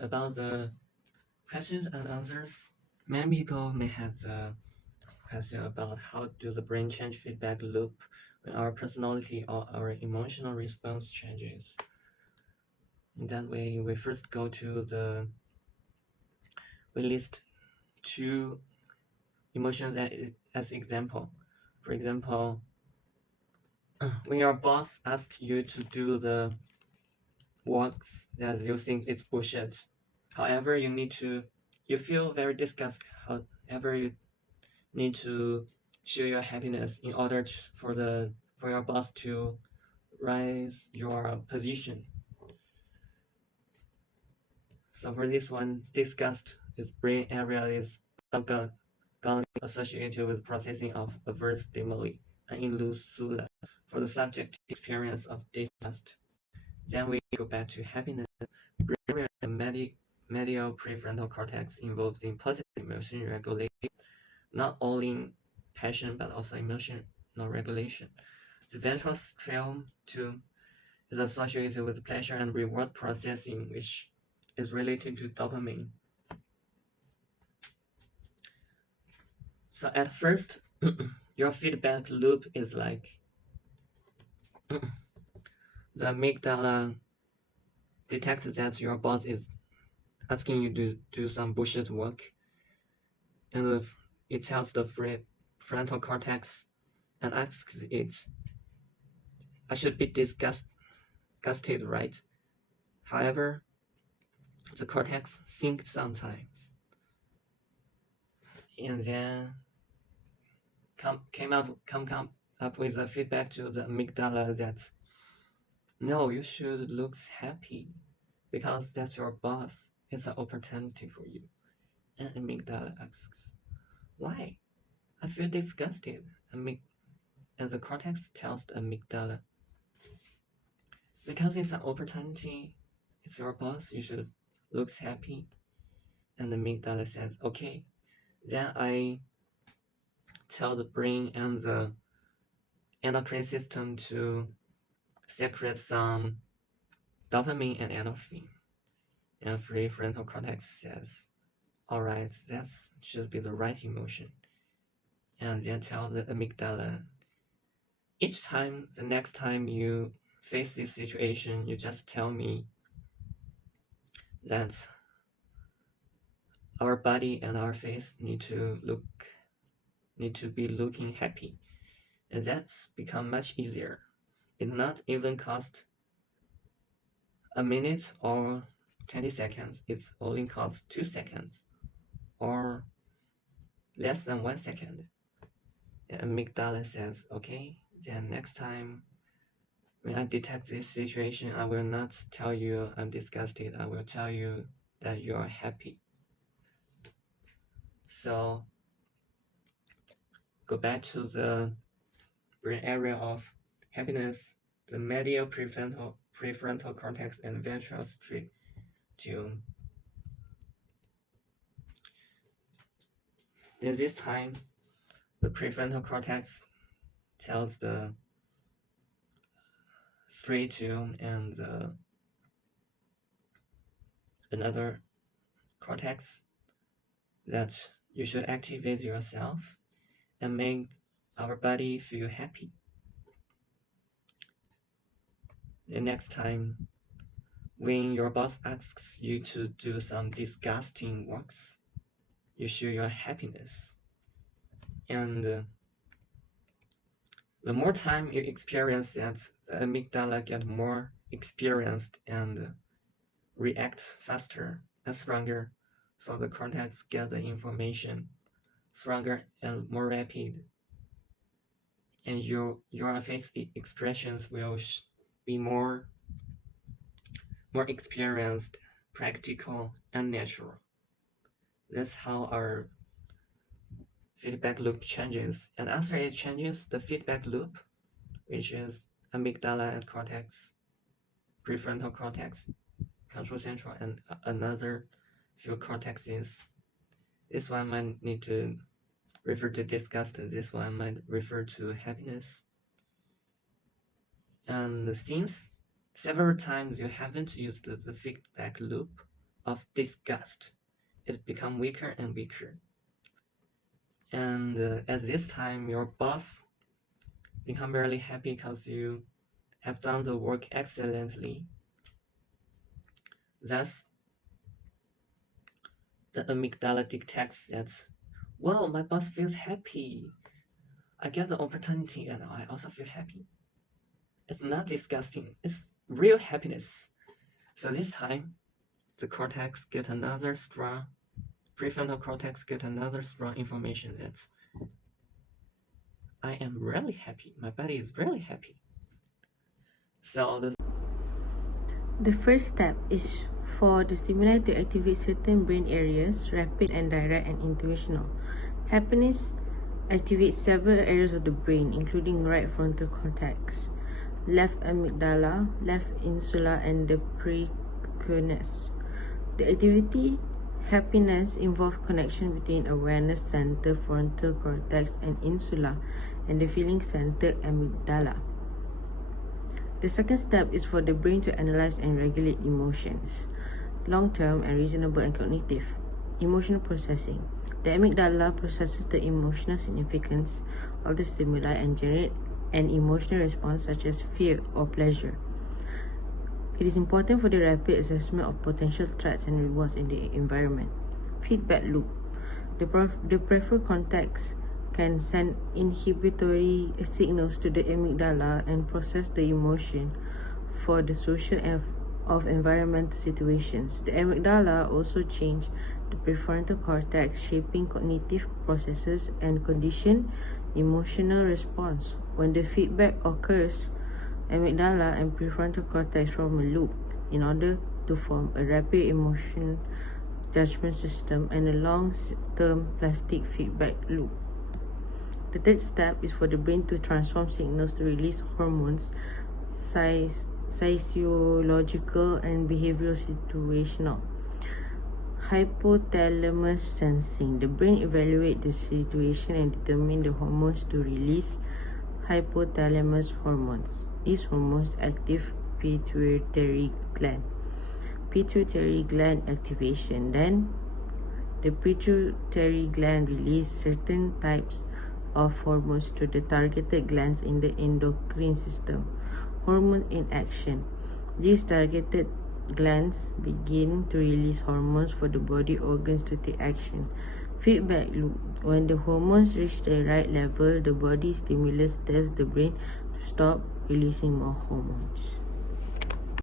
About the questions and answers, many people may have the question about how do the brain change feedback loop when our personality or our emotional response changes. In that way, we first go to we list two emotions as example. For example, when your boss asks you to do the works that you think it's bullshit, however, you feel very disgusted. However, you need to show your happiness in order for your boss to raise your position. So for this one, disgust is brain area is associated with processing of adverse stimuli and in Lusula for the subject experience of disgust. Then we go back to happiness. Brain area medial prefrontal cortex involved in positive emotion regulation, not only in passion but also emotional regulation. The ventral striatum too is associated with pleasure and reward processing, which is related to dopamine. So at first, your feedback loop is like the amygdala detects that your boss is asking you to do some bullshit work, and it tells the frontal cortex and asks it, I should be disgusted, right? However, the cortex thinks sometimes, and then come up with a feedback to the amygdala that no, you should look happy because that's your boss. It's an opportunity for you. And amygdala asks, why? I feel disgusted. And the cortex tells the amygdala, because it's an opportunity, it's your boss, you should look happy. And the amygdala says, okay. Then I tell the brain and the endocrine system to secrete some dopamine and endorphin. And prefrontal cortex says, all right, that should be the right emotion. And then tell the amygdala, the next time you face this situation, you just tell me that our body and our face need to be looking happy. And that's become much easier. It not even cost a minute or 20 seconds. It's only cost 2 seconds or less than 1 second. And amygdala says, okay, then next time when I detect this situation, I will not tell you I'm disgusted. I will tell you that you are happy. So go back to the brain area of happiness, the medial prefrontal cortex and ventral striatum. Then this time, the prefrontal cortex tells the striatum and another cortex that you should activate yourself and make our body feel happy. The next time, when your boss asks you to do some disgusting works, you show your happiness. And the more time you experience that, the amygdala get more experienced and react faster and stronger. So the cortex get the information stronger and more rapid. And your face expressions will be more experienced, practical, and natural. That's how our feedback loop changes. And after it changes, the feedback loop, which is amygdala and cortex, prefrontal cortex, control central, and another few cortexes. This one might need to refer to disgust, this one might refer to happiness. And since several times you haven't used the feedback loop of disgust. It becomes weaker and weaker. And at this time, your boss become really happy because you have done the work excellently. Thus, the amygdala detects that, wow, my boss feels happy. I get the opportunity and I also feel happy. It's not disgusting, it's real happiness. So this time, the cortex get another strong, prefrontal cortex get another strong information that I am really happy. My body is really happy. So the first step is for the stimuli to activate certain brain areas, rapid and direct and intuitional. Happiness activates several areas of the brain, including right frontal cortex, left amygdala, left insula, and the precuneus. The activity happiness involves connection between awareness center, frontal cortex, and insula, and the feeling center, amygdala. The second step is for the brain to analyze and regulate emotions, long-term and reasonable and cognitive. Emotional processing. The amygdala processes the emotional significance of the stimuli and generate an emotional response such as fear or pleasure. It is important for the rapid assessment of potential threats and rewards in the environment. Feedback loop. The prefrontal cortex can send inhibitory signals to the amygdala and process the emotion for the social of environmental situations. The amygdala also changes the prefrontal cortex, shaping cognitive processes and condition emotional response. When the feedback occurs, amygdala and prefrontal cortex form a loop in order to form a rapid emotion judgment system and a long-term plastic feedback loop. The third step is for the brain to transform signals to release hormones, physiological and behavioral situational. Hypothalamus sensing. The brain evaluates the situation and determines the hormones to release. Hypothalamus hormones. These hormones active pituitary gland. Pituitary gland activation. Then the pituitary gland releases certain types of hormones to the targeted glands in the endocrine system. Hormone in action. These targeted glands begin to release hormones for the body organs to take action. Feedback loop. When the hormones reach the right level, the body stimulus tells the brain to stop releasing more hormones.